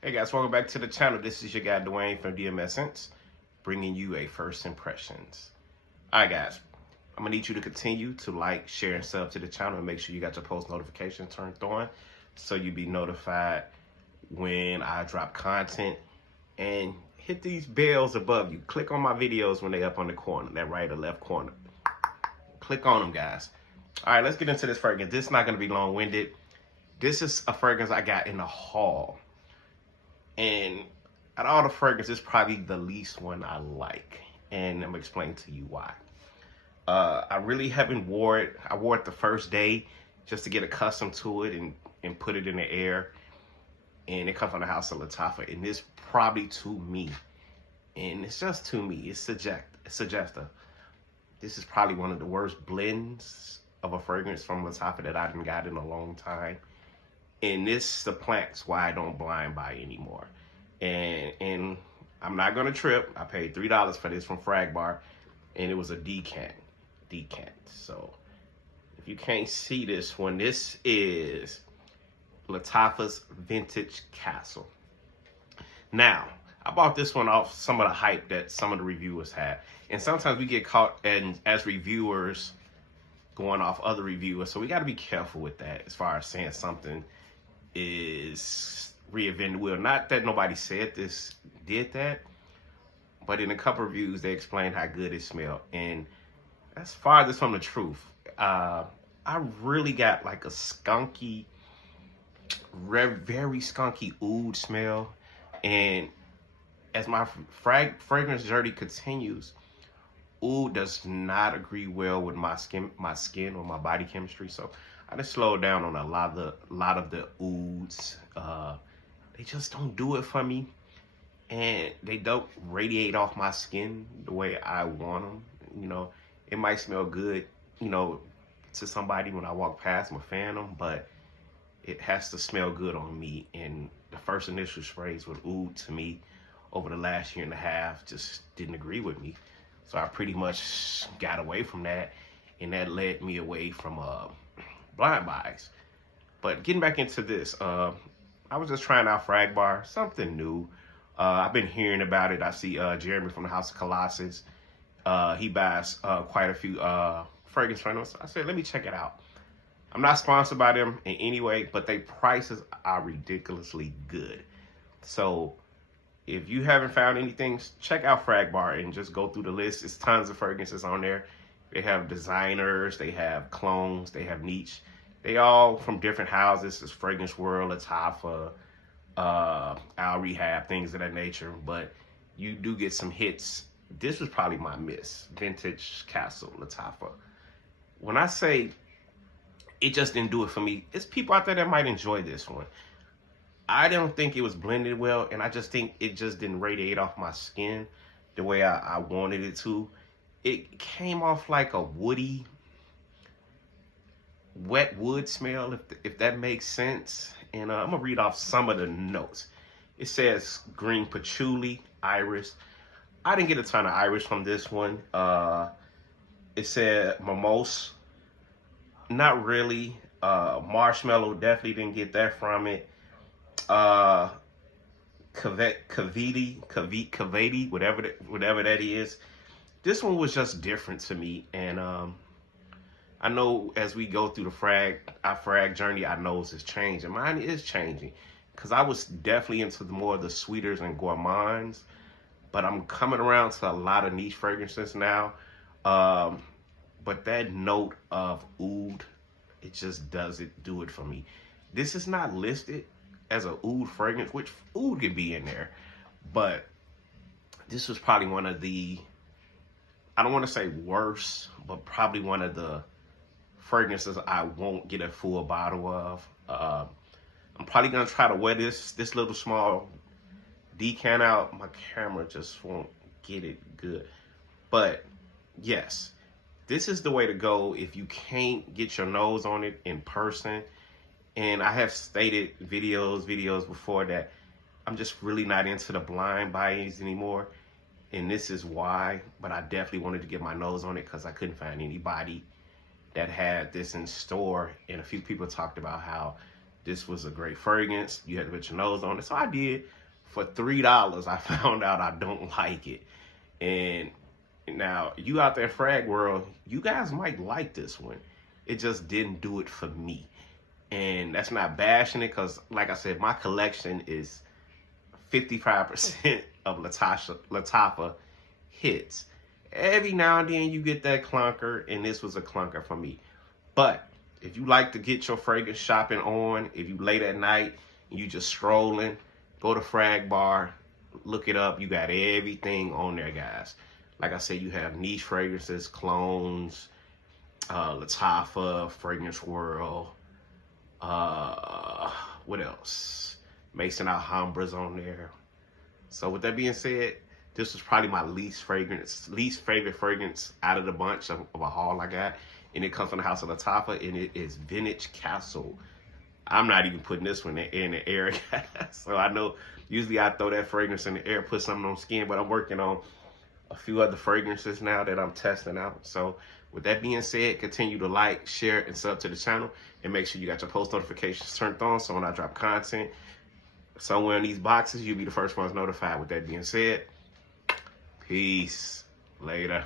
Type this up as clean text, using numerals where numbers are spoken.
Hey guys, welcome back to the channel. This is your guy Dwayne from D.M.S, bringing you a first impressions. Alright guys, I'm gonna need you to continue to like, share, and sub to the channel, and make sure you got your post notifications turned on so you'll be notified when I drop content. And hit these bells above you. Click on my videos when they up on the corner, that right or left corner. Click on them, guys. Alright, let's get into this fragrance. This is not gonna be long-winded. This is a fragrance I got in the haul. And out of all the fragrances, it's probably the least one I like. And I'm gonna explain to you why. I really haven't wore it. I wore it the first day just to get accustomed to it and put it in the air. And it comes from the house of Lattafa. And it's probably to me. And it's just to me. It's suggestive. This is probably one of the worst blends of a fragrance from Lattafa that I haven't got in a long time. And this the plants why I don't blind buy anymore. And I'm not gonna trip. I paid $3 for this from Frag Bar, and it was a decant. So if you can't see this one, this is Lattafa's Vintage Castle. Now, I bought this one off some of the hype that some of the reviewers had. And sometimes we get caught as reviewers going off other reviewers. So we gotta be careful with that as far as saying something is reinvented the wheel. Not that nobody said this did that, but in a couple of reviews they explained how good it smelled, and that's farthest from the truth. I really got like a skunky, very skunky oud smell, and as my fragrance journey continues, oud does not agree well with my skin or my body chemistry. So I just slowed down on a lot of the ouds. They just don't do it for me, and they don't radiate off my skin the way I want them. You know, it might smell good, you know, to somebody when I walk past them or fan them, but it has to smell good on me. And the first initial sprays with oud to me over the last year and a half just didn't agree with me. So I pretty much got away from that, and that led me away from blind buys. But getting back into this, I was just trying out Frag Bar, something new. I've been hearing about it. I see Jeremy from the House of Colossus. He buys quite a few fragrance from us. I said, let me check it out. I'm not sponsored by them in any way, but their prices are ridiculously good. So if you haven't found anything, check out Frag Bar and just go through the list. There's tons of fragrances on there. They have designers, they have clones, they have niche. They all from different houses. There's Fragrance World, Lattafa, Al Rehab, things of that nature. But you do get some hits. This was probably my miss. Vintage Castle, Lattafa. When I say it just didn't do it for me, it's people out there that might enjoy this one. I don't think it was blended well, and I just think it just didn't radiate off my skin the way I wanted it to. It came off like a woody, wet wood smell, if that makes sense. And I'm gonna read off some of the notes. It says green patchouli, iris. I didn't get a ton of iris from this one. It said mimosa, not really. Marshmallow, definitely didn't get that from it. Cavity, whatever that is. This one was just different to me, and I know as we go through our frag journey, our nose is changing. Mine is changing, because I was definitely into more of the sweeters and gourmands, but I'm coming around to a lot of niche fragrances now. But that note of oud, it just doesn't do it for me. This is not listed as a oud fragrance, which oud could be in there, but this was probably one of the, I don't want to say worse, but probably one of the fragrances I won't get a full bottle of. I'm probably gonna try to wear this little small decant out. My camera just won't get it good. But yes, this is the way to go if you can't get your nose on it in person. And I have stated videos before that I'm just really not into the blind buys anymore. And this is why, but I definitely wanted to get my nose on it because I couldn't find anybody that had this in store. And a few people talked about how this was a great fragrance. You had to put your nose on it. So I did. For $3, I found out I don't like it. And now, you out there frag world, you guys might like this one. It just didn't do it for me. And that's not bashing it, because like I said, my collection is 55% of Lattafa hits. Every now and then you get that clunker, and this was a clunker for me. But if you like to get your fragrance shopping on, if you late at night and you just strolling, go to Frag Bar, look it up. You got everything on there, guys. Like I said, you have niche fragrances, clones, Lattafa, Fragrance World, what else? Mason Alhambras on there. So with that being said, this was probably my least favorite fragrance out of the bunch of a haul I got. And it comes from the house of Lattafa, and it is Vintage Castle. I'm not even putting this one in the air, guys. So I know usually I throw that fragrance in the air, put something on skin, but I'm working on a few other fragrances now that I'm testing out. So with that being said, continue to like, share, and sub to the channel. And make sure you got your post notifications turned on, so when I drop content somewhere in these boxes, you'll be the first ones notified. With that being said, peace. Later.